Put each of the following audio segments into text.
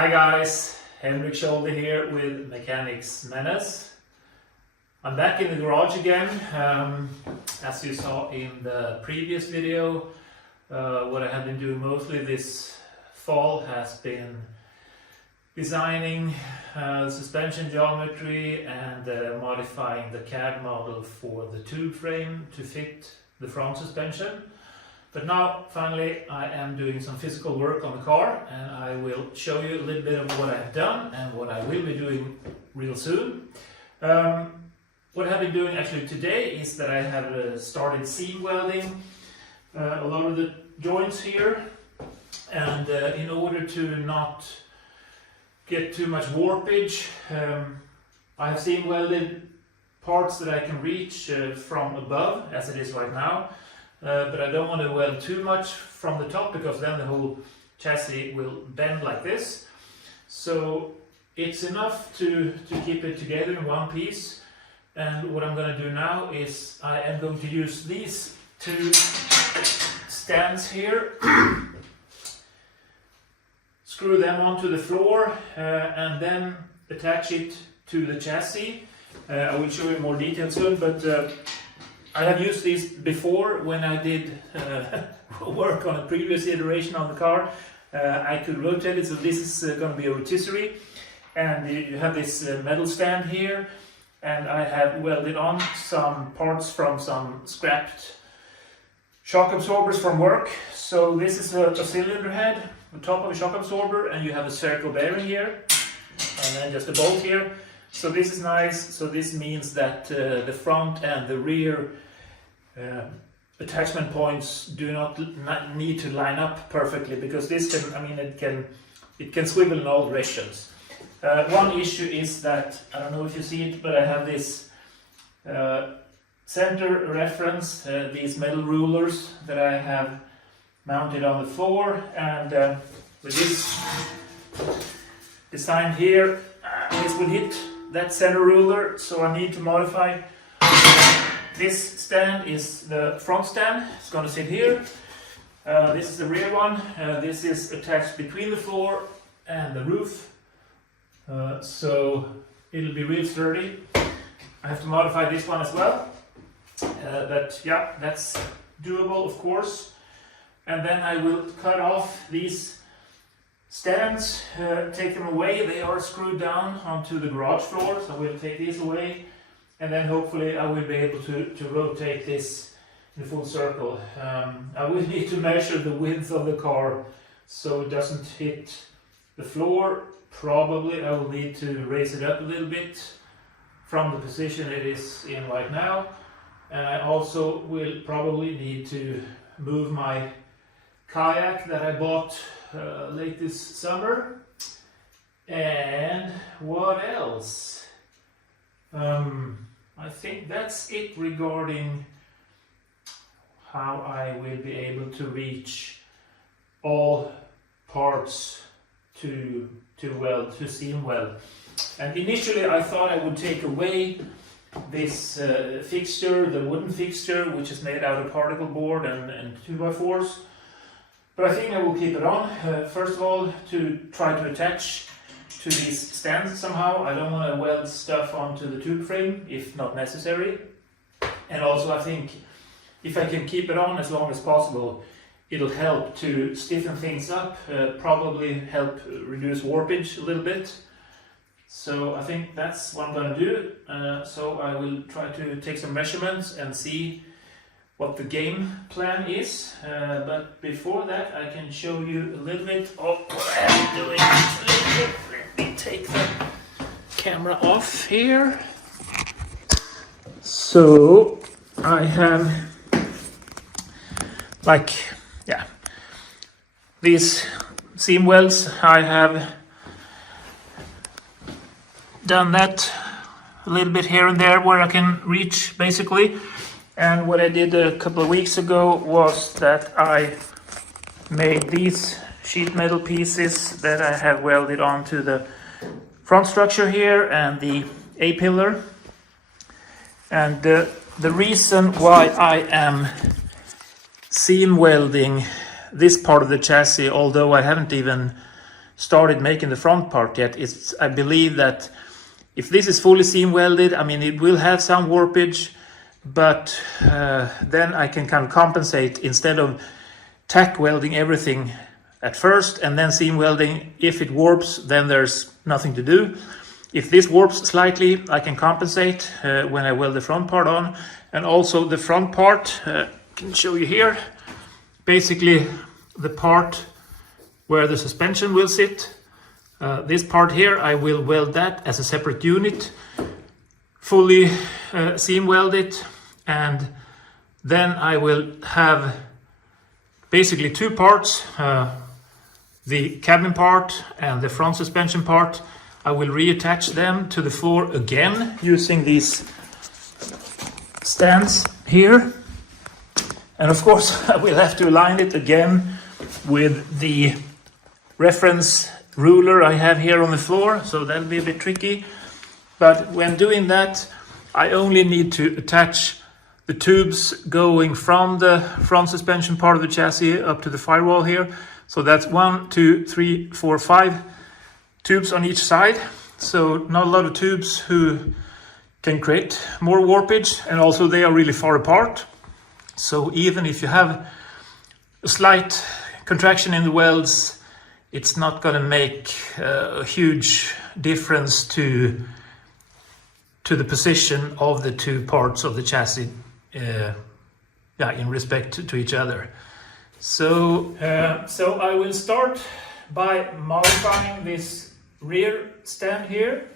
Hi guys, Henrik Scholder here with MechanixMenace. I'm back in the garage again. As you saw in the previous video, what I have been doing mostly this fall has been designing suspension geometry and modifying the CAD model for the tube frame to fit the front suspension. But now, finally, I am doing some physical work on the car, and I will show you a little bit of what I've done and what I will be doing real soon. What I have been doing actually today is that I have started seam welding a lot of the joints here, and in order to not get too much warpage, I have seam welded parts that I can reach from above, as it is right now. But I don't want to weld too much from the top, because then the whole chassis will bend like this. So it's enough to keep it together in one piece. And what I'm going to do now is I am going to use these two stands here, screw them onto the floor, and then attach it to the chassis. I will show you more details soon, but I have used these before when I did work on a previous iteration on the car. I could rotate it, so this is going to be a rotisserie, and you have this metal stand here, and I have welded on some parts from some scrapped shock absorbers from work. So this is a cylinder head, the top of a shock absorber, and you have a spherical bearing here, and then just a bolt here. So this is nice. So this means that the front and the rear attachment points do not need to line up perfectly, because this can, I mean, it can swivel in all directions. One issue is that, I don't know if you see it, but I have this center reference, these metal rulers that I have mounted on the floor, and with this design here, this will hit that center ruler, so I need to modify. This stand is the front stand, it's going to sit here. This is the rear one. This is attached between the floor and the roof, so it'll be real sturdy. I have to modify this one as well, but yeah, that's doable, of course. And then I will cut off these stands, take them away. They are screwed down onto the garage floor, so we'll take these away, and then hopefully I will be able to rotate this in a full circle. I will need to measure the width of the car so it doesn't hit the floor. Probably I will need to raise it up a little bit from the position it is in right now, and I also will probably need to move my kayak that I bought late this summer. And what else? I think that's it regarding how I will be able to reach all parts to weld, to seam weld. And initially I thought I would take away this fixture, the wooden fixture, which is made out of particle board and 2x4s. But I think I will keep it on. First of all, to try to attach to these stands somehow. I don't want to weld stuff onto the tube frame if not necessary. And also I think if I can keep it on as long as possible, it'll help to stiffen things up, probably help reduce warpage a little bit. So I think that's what I'm going to do. So I will try to take some measurements and see what the game plan is, but before that I can show you a little bit of what I am doing. Let me take the camera off here. So I have these seam welds. I have done that a little bit here and there where I can reach basically. And what I did a couple of weeks ago was that I made these sheet metal pieces that I have welded onto the front structure here and the A-pillar. And the reason why I am seam welding this part of the chassis, although I haven't even started making the front part yet. I believe that if this is fully seam welded, I mean, it will have some warpage, but then I can kind of compensate instead of tack welding everything at first and then seam welding. If it warps, then there's nothing to do. If this warps slightly, I can compensate when I weld the front part on. And also the front part, I can show you here, basically the part where the suspension will sit. This part here, I will weld that as a separate unit, fully seam weld it, and then I will have basically two parts, the cabin part and the front suspension part. I will reattach them to the floor again using these stands here. And of course I will have to align it again with the reference ruler I have here on the floor, so that'll be a bit tricky. But when doing that, I only need to attach the tubes going from the front suspension part of the chassis up to the firewall here. So that's 1, 2, 3, 4, 5 tubes on each side. So not a lot of tubes who can create more warpage, and also they are really far apart. So even if you have a slight contraction in the welds, it's not going to make a huge difference to the position of the two parts of the chassis in respect to each other. So I will start by modifying this rear stand here,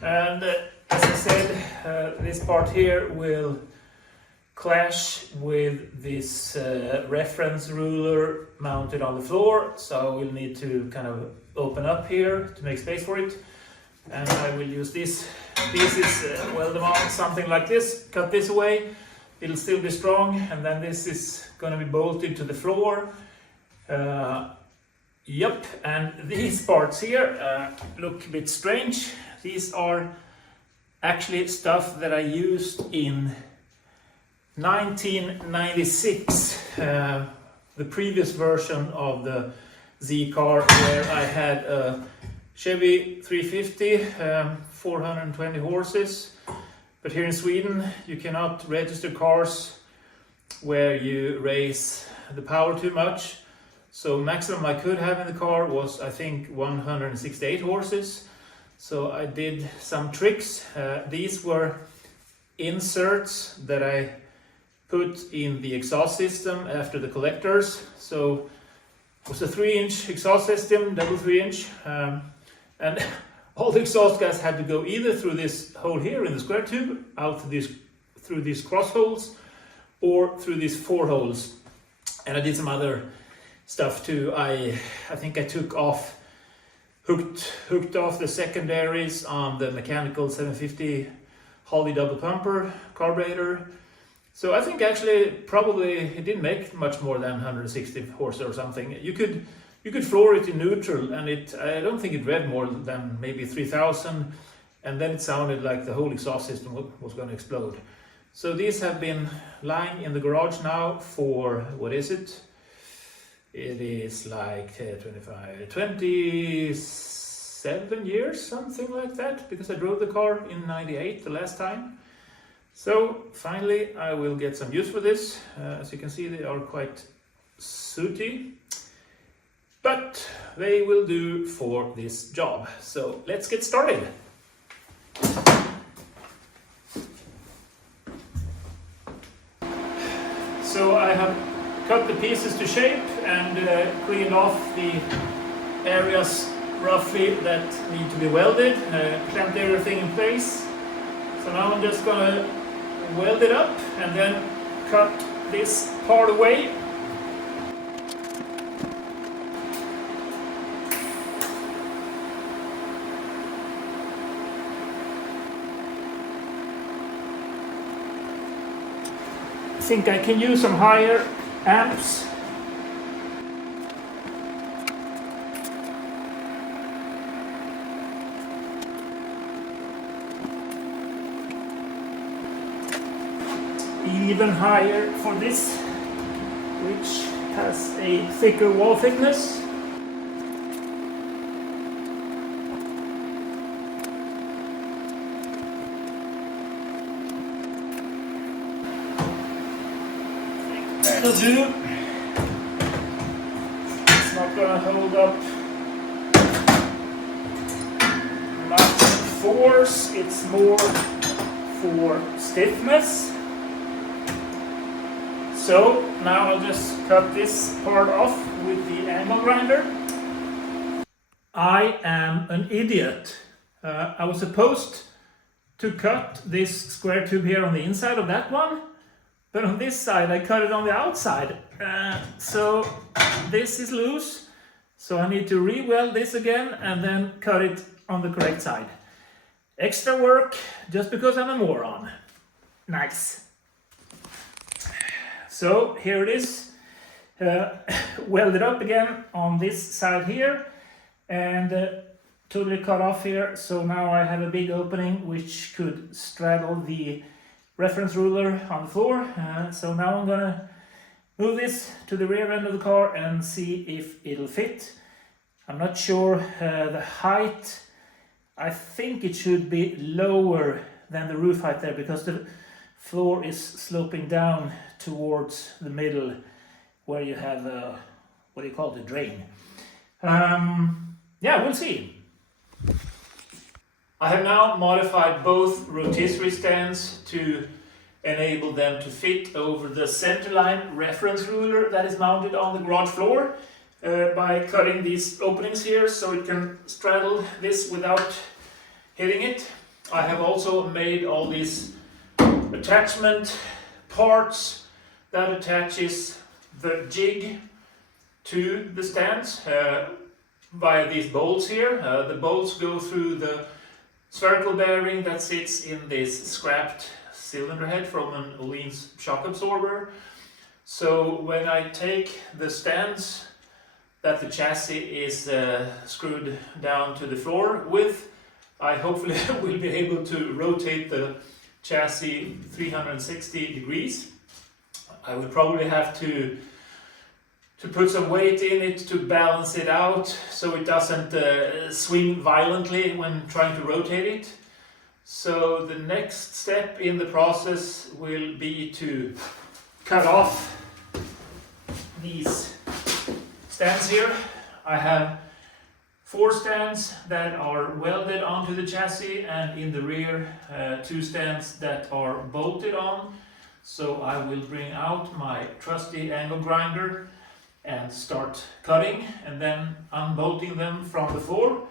and as I said, this part here will clash with this reference ruler mounted on the floor, so we'll need to kind of open up here to make space for it. And I will use these pieces, weld them on something like this, cut this away, it'll still be strong, and then this is going to be bolted to the floor. Yep, and these parts here look a bit strange. These are actually stuff that I used in 1996, the previous version of the Z car, where I had a Chevy 350, 420 horses. But here in Sweden you cannot register cars where you raise the power too much. So maximum I could have in the car was, I think, 168 horses. So I did some tricks. These were inserts that I put in the exhaust system after the collectors. So it was a 3-inch exhaust system, double 3-inch, and all the exhaust gas had to go either through this hole here in the square tube, out through these cross holes, or through these 4 holes. And I did some other stuff too. I think I hooked off the secondaries on the mechanical 750 Holly double pumper carburetor. So I think actually probably it didn't make much more than 160 horse or something. You could floor it in neutral, and I don't think it read more than maybe 3,000, and then it sounded like the whole exhaust system was going to explode. So these have been lying in the garage now for, what is it? It is like 27 years, something like that, because I drove the car in 98 the last time. So finally I will get some use for this. As you can see, they are quite sooty, but they will do for this job. So let's get started. So I have cut the pieces to shape and cleaned off the areas roughly that need to be welded, clamped everything in place. So now I'm just gonna weld it up and then cut this part away. I think I can use some higher amps. Even higher for this, which has a thicker wall thickness. That'll do. It's not gonna hold up much force, it's more for stiffness. So now I'll just cut this part off with the angle grinder. I am an idiot. I was supposed to cut this square tube here on the inside of that one, but on this side I cut it on the outside. So this is loose, so I need to re-weld this again and then cut it on the correct side. Extra work just because I'm a moron. Nice. So here it is, welded up again on this side here and totally cut off here. So now I have a big opening which could straddle the reference ruler on the floor. So now I'm gonna move this to the rear end of the car and see if it'll fit. I'm not sure the height. I think it should be lower than the roof height there because the floor is sloping down towards the middle where you have what do you call it, a drain. Yeah, we'll see. I have now modified both rotisserie stands to enable them to fit over the centerline reference ruler that is mounted on the garage floor by cutting these openings here so it can straddle this without hitting it. I have also made all these attachment parts that attaches the jig to the stands via these bolts here. The bolts go through the spherical bearing that sits in this scrapped cylinder head from an Öhlins shock absorber. So when I take the stands that the chassis is screwed down to the floor with, I hopefully will be able to rotate the chassis 360 degrees. I would probably have to put some weight in it to balance it out so it doesn't swing violently when trying to rotate it. So the next step in the process will be to cut off these stands here. I have 4 stands that are welded onto the chassis and in the rear 2 stands that are bolted on. So I will bring out my trusty angle grinder and start cutting and then unbolting them from the floor.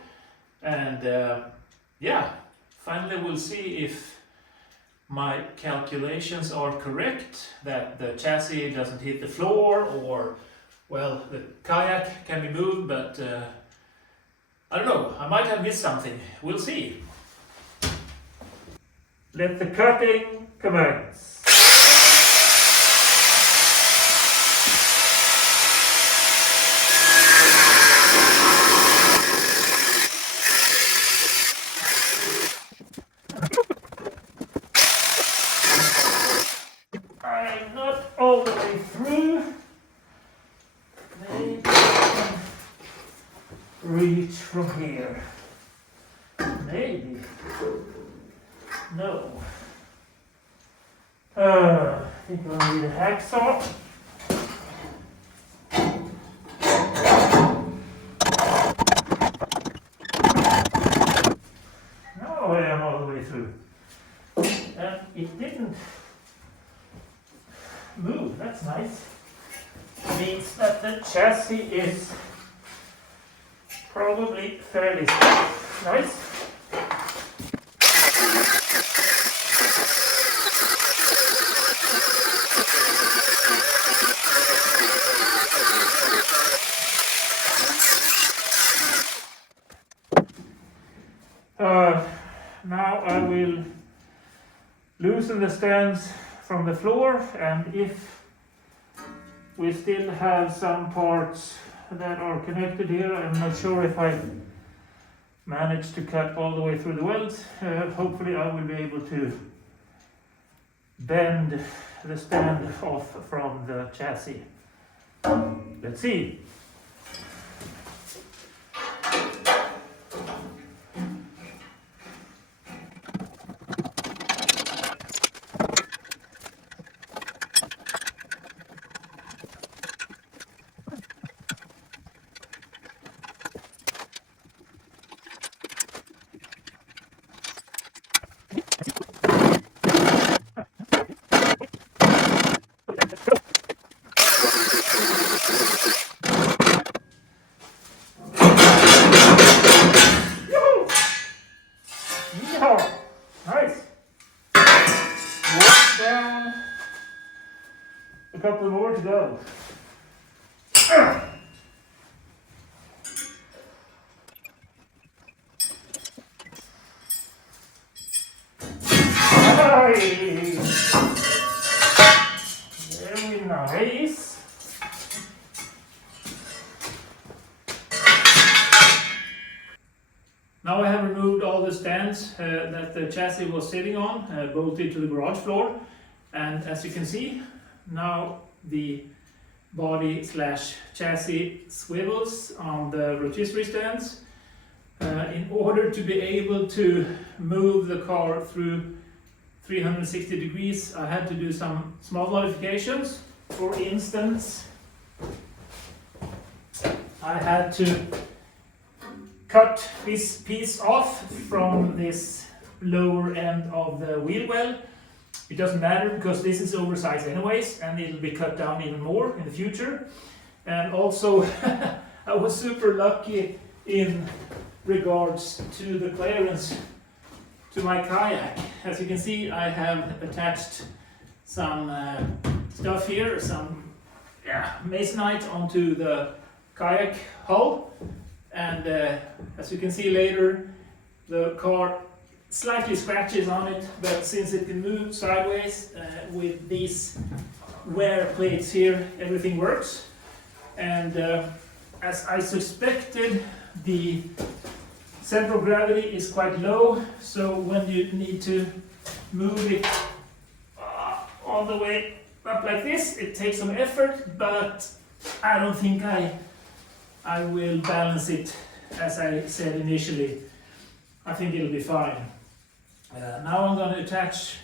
And yeah, finally we'll see if my calculations are correct, that the chassis doesn't hit the floor, or well, the kayak can be moved, but I don't know, I might have missed something. We'll see. Let the cutting commence. I'm not all the way through. Maybe I can reach from here. Maybe. No. I think I'll need a hacksaw. Now I am all the way through. And it didn't move, that's nice. Means that the chassis is probably fairly stiff. Nice. Now I will loosen the stands from the floor, and if we still have some parts that are connected here, I'm not sure if I managed to cut all the way through the welds. Hopefully I will be able to bend the stand off from the chassis. Let's see. Oh, nice. Walk down. A couple more to go. Very nice. Now I have removed all the stands that the chassis was sitting on, bolted to the garage floor, and as you can see, now the body slash chassis swivels on the rotisserie stands. In order to be able to move the car through 360 degrees, I had to do some small modifications. For instance, I had to cut this piece off from this lower end of the wheel well. It doesn't matter because this is oversized anyways, and it'll be cut down even more in the future. And also I was super lucky in regards to the clearance to my kayak. As you can see, I have attached some stuff here, some masonite onto the kayak hull, and as you can see later, the car slightly scratches on it, but since it can move sideways with these wear plates here, everything works. And as I suspected, the center of gravity is quite low, so when you need to move it all the way up like this, it takes some effort, but I don't think I will balance it as I said initially. I think it'll be fine. Now I'm going to attach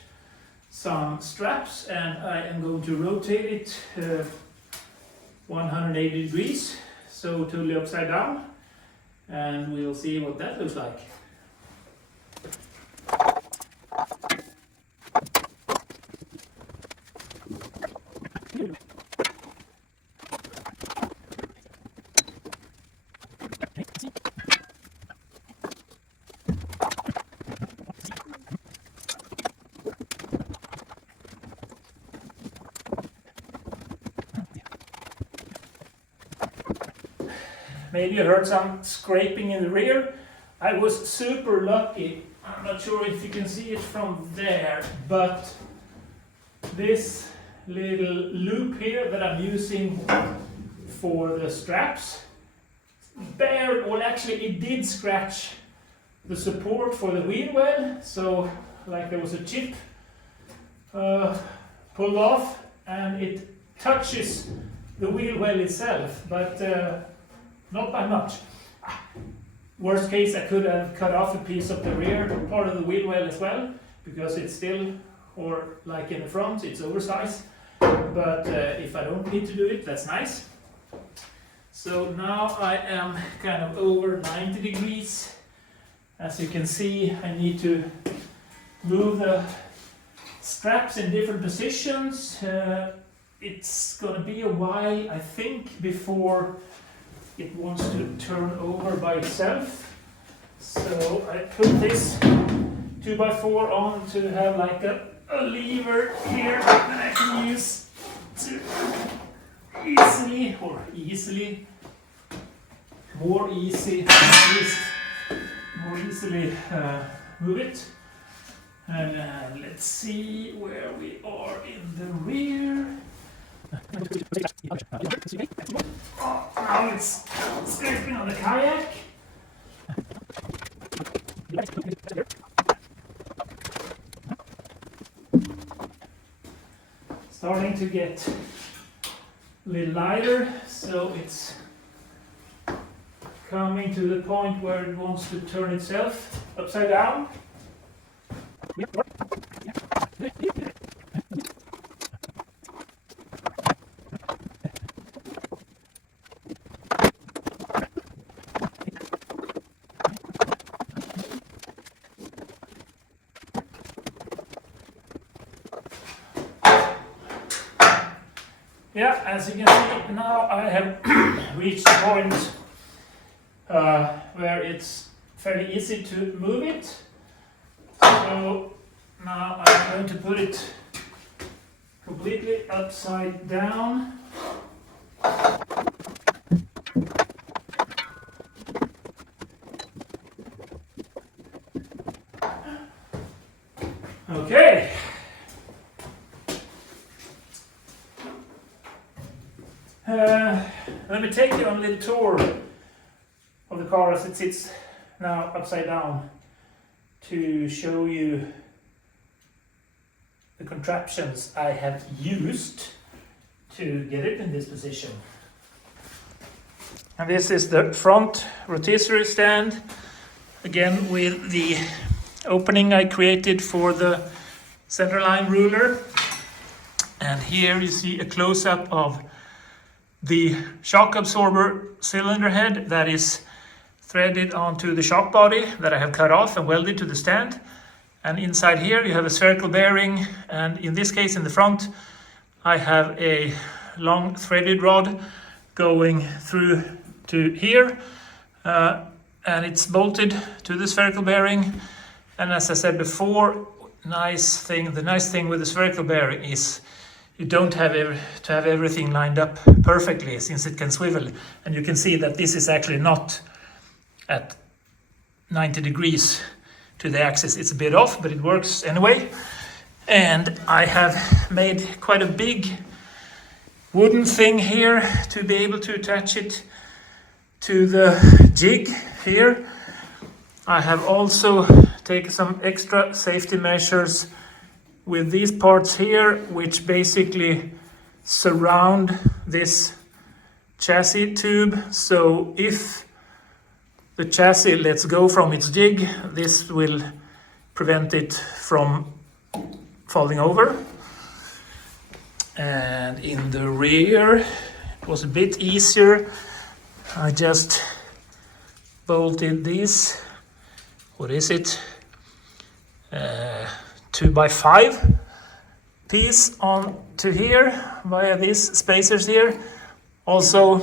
some straps, and I am going to rotate it 180 degrees, so totally upside down, and we'll see what that looks like. Maybe you heard some scraping in the rear. I was super lucky. I'm not sure if you can see it from there, but this little loop here that I'm using for the straps well actually it did scratch the support for the wheel well, so like there was a chip pulled off, and it touches the wheel well itself, but not by much. Worst case, I could have cut off a piece of the rear part of the wheel well as well, because it's still, or like in the front, it's oversized. But if I don't need to do it, that's nice. So now I am kind of over 90 degrees. As you can see, I need to move the straps in different positions. It's gonna be a while, I think, before it wants to turn over by itself. So I put this 2x4 on to have like a lever here that I can use to more easily move it. And let's see where we are in the rear. Oh, now it's scraping on the kayak. Starting to get a little lighter, so it's coming to the point where it wants to turn itself upside down. Yeah, as you can see, now I have reached the point where it's fairly easy to move it. So now I'm going to put it completely upside down. Okay. Let me take you on a little tour of the car as it sits now upside down to show you the contraptions I have used to get it in this position. And this is the front rotisserie stand, again with the opening I created for the centerline ruler. And here you see a close-up of the shock absorber cylinder head that is threaded onto the shock body that I have cut off and welded to the stand. And inside here you have a spherical bearing, and in this case in the front I have a long threaded rod going through to here, and it's bolted to the spherical bearing. And as I said before, the nice thing with the spherical bearing is you don't have to have everything lined up perfectly, since it can swivel. And you can see that this is actually not at 90 degrees to the axis. It's a bit off, but it works anyway. And I have made quite a big wooden thing here to be able to attach it to the jig here. I have also taken some extra safety measures with these parts here, which basically surround this chassis tube. So if the chassis lets go from its jig, this will prevent it from falling over. And in the rear, it was a bit easier. I just bolted this, what is it? 2x5 piece onto here via these spacers here, also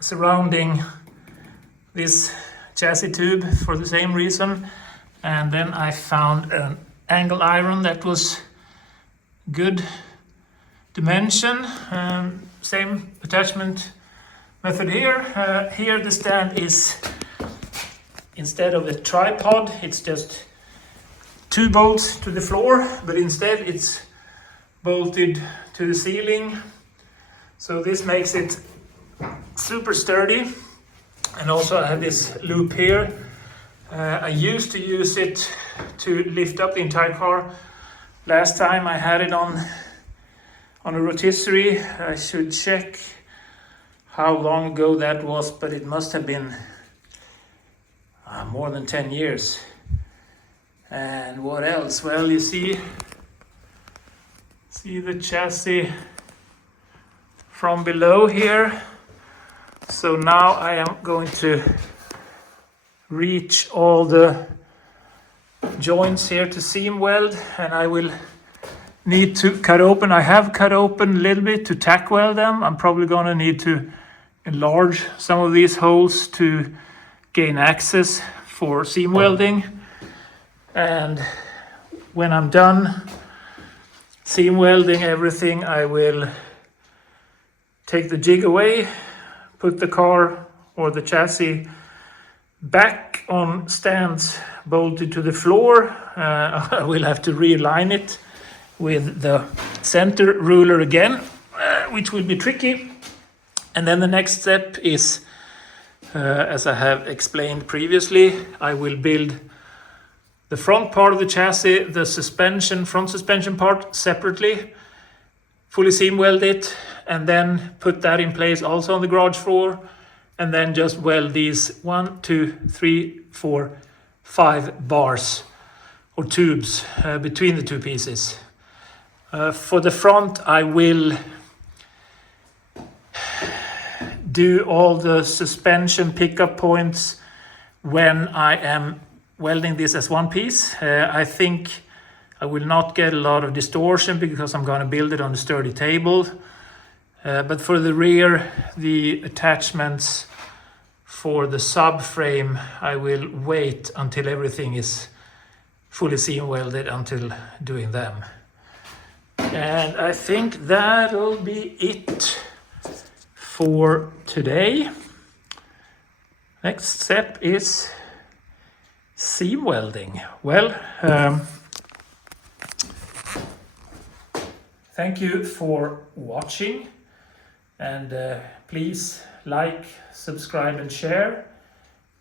surrounding this chassis tube for the same reason. And then I found an angle iron that was good dimension, same attachment method here. Here the stand is, instead of a tripod, it's just 2 bolts to the floor, but instead it's bolted to the ceiling. So this makes it super sturdy. And also I have this loop here. I used to use it to lift up the entire car. Last time I had it on a rotisserie. I should check how long ago that was, but it must have been more than 10 years. And what else? Well, you see the chassis from below here. So now I am going to reach all the joints here to seam weld, and I will need to cut open. I have cut open a little bit to tack weld them. I'm probably going to need to enlarge some of these holes to gain access for seam welding. And when I'm done seam welding everything, I will take the jig away, put the car or the chassis back on stands bolted to the floor. I will have to realign it with the center ruler again, which will be tricky. And then the next step is, as I have explained previously, I will build the front part of the chassis, the front suspension part separately, fully seam weld it, and then put that in place also on the garage floor, and then just weld these 1, 2, 3, 4, 5 bars or tubes between the two pieces. For the front, I will do all the suspension pickup points when I am welding this as one piece. I think I will not get a lot of distortion because I'm going to build it on a sturdy table. But for the rear, the attachments for the subframe, I will wait until everything is fully seam welded until doing them. And I think that'll be it for today. Next step is seam welding. Well, thank you for watching, and please like, subscribe and share,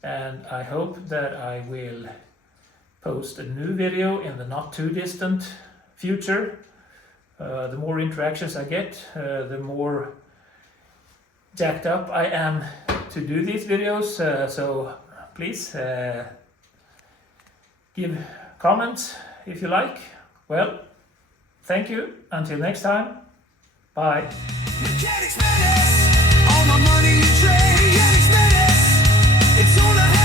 and I hope that I will post a new video in the not too distant future. The more interactions I get, the more jacked up I am to do these videos, so please give comments if you like. Well, thank you. Until next time. Bye. MechanixMenace, all my money you trade. MechanixMenace, it's all I have.